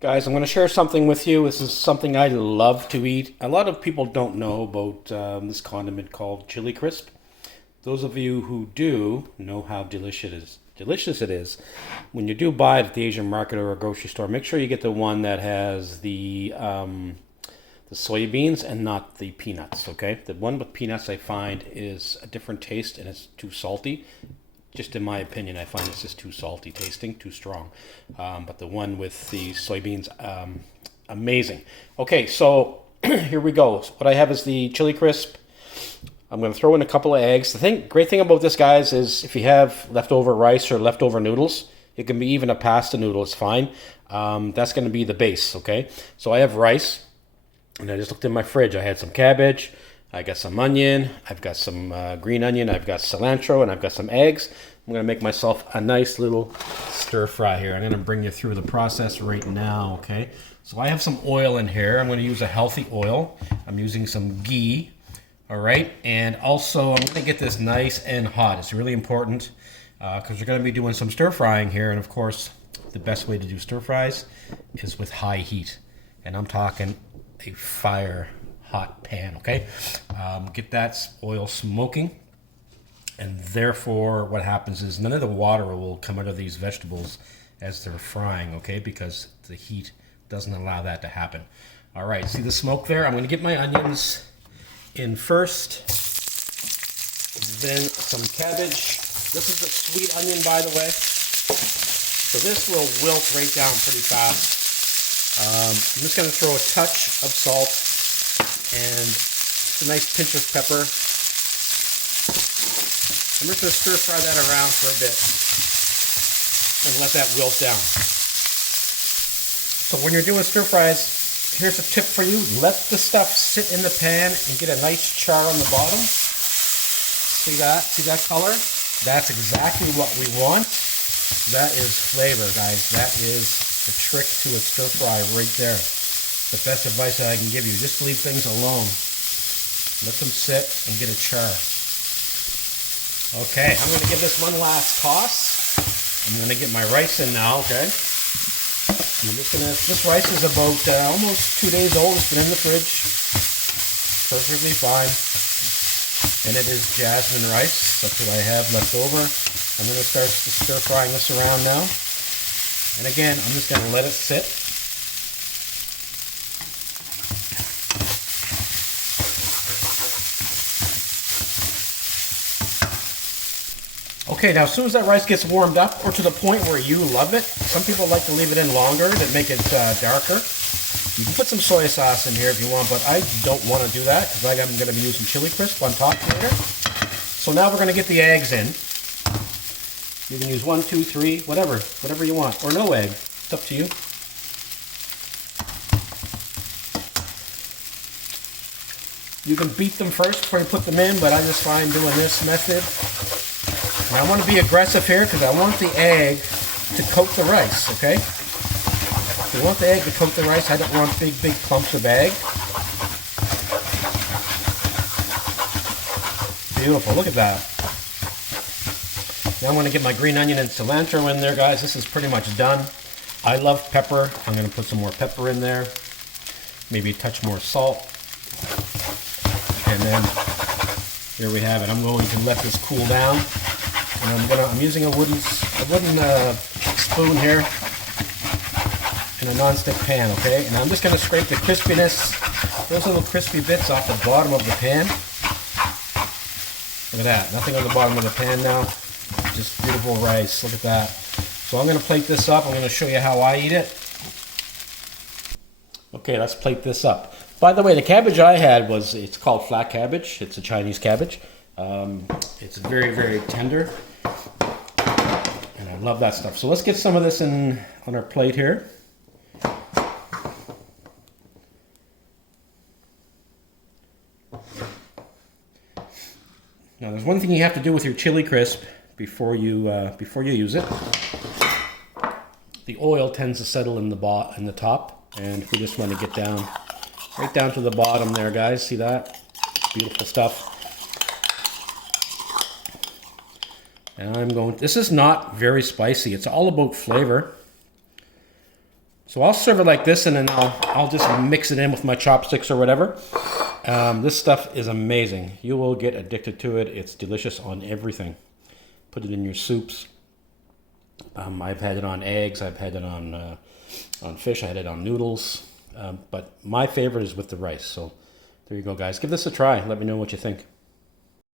Guys, I'm going to share something with you. This is something I love to eat. A lot of people don't know about this condiment called chili crisp. Those of you who do know how delicious it is. When you do buy it at the Asian market or a grocery store, make sure you get the one that has the soybeans and not the peanuts. Okay, the one with peanuts I find is a different taste and it's too salty. Just in my opinion, I find it's just too salty tasting, too strong. But the one with the soybeans, amazing. Okay, so here we go. So what I have is the chili crisp. I'm going to throw in a couple of eggs. Great thing about this, guys, is if you have leftover rice or leftover noodles, it can be even a pasta noodle. It's fine. That's going to be the base. Okay, so I have rice, and I just looked in my fridge. I had some cabbage. I got some onion, I've got some green onion, I've got cilantro, and I've got some eggs. I'm going to make myself a nice little stir fry here. I'm going to bring you through the process right now, okay? So I have some oil in here. I'm going to use a healthy oil. I'm using some ghee, all right? And also, I'm going to get this nice and hot. It's really important because we're going to be doing some stir frying here. And of course, the best way to do stir fries is with high heat. And I'm talking a fire hot pan, okay? Get that oil smoking, and therefore what happens is none of the water will come out of these vegetables as they're frying, okay? Because the heat doesn't allow that to happen. All right, see the smoke there? I'm gonna get my onions in first, then some cabbage. This is a sweet onion, by the way. So this will wilt right down pretty fast. I'm just gonna throw a touch of salt and a nice pinch of pepper. I'm just going to stir fry that around for a bit and let that wilt down. So when you're doing stir fries, here's a tip for you. Let the stuff sit in the pan and get a nice char on the bottom. See that? See that color? That's exactly what we want. That is flavor, guys. That is the trick to a stir fry right there. The best advice that I can give you. Just leave things alone. Let them sit and get a char. Okay, I'm going to give this one last toss. I'm going to get my rice in now, okay? I'm just going to, this rice is about almost 2 days old. It's been in the fridge. Perfectly fine. And it is jasmine rice. That's what I have left over. I'm going to start stir frying this around now. And again, I'm just going to let it sit. Okay, now as soon as that rice gets warmed up, or to the point where you love it, some people like to leave it in longer to make it darker. You can put some soy sauce in here if you want, but I don't want to do that because I'm going to be using chili crisp on top later. So now we're going to get the eggs in. You can use 1, 2, 3, whatever you want, or no egg. It's up to you. You can beat them first before you put them in, but I just find doing this method. And I want to be aggressive here because I want the egg to coat the rice, okay? I want the egg to coat the rice. I don't want big clumps of egg. Beautiful, look at that. Now I'm going to get my green onion and cilantro in there, guys. This is pretty much done. I love pepper. I'm going to put some more pepper in there. Maybe a touch more salt. And then here we have it. I'm going to let this cool down. And I'm using a wooden spoon here in a non-stick pan, okay? And I'm just going to scrape the crispiness, those little crispy bits off the bottom of the pan. Look at that, nothing on the bottom of the pan now, just beautiful rice, look at that. So I'm going to plate this up, I'm going to show you how I eat it. Okay, let's plate this up. By the way, the cabbage I had it's called flat cabbage, it's a Chinese cabbage. It's very, very tender. And I love that stuff. So let's get some of this on our plate here. Now there's one thing you have to do with your chili crisp before you use it. The oil tends to settle in the top, and we just want to get down right down to the bottom there, guys. See that? Beautiful stuff. And this is not very spicy. It's all about flavor. So I'll serve it like this, and then I'll just mix it in with my chopsticks or whatever. This stuff is amazing. You will get addicted to it. It's delicious on everything. Put it in your soups. I've had it on eggs. I've had it on fish. I had it on noodles. But my favorite is with the rice. So there you go, guys. Give this a try. Let me know what you think.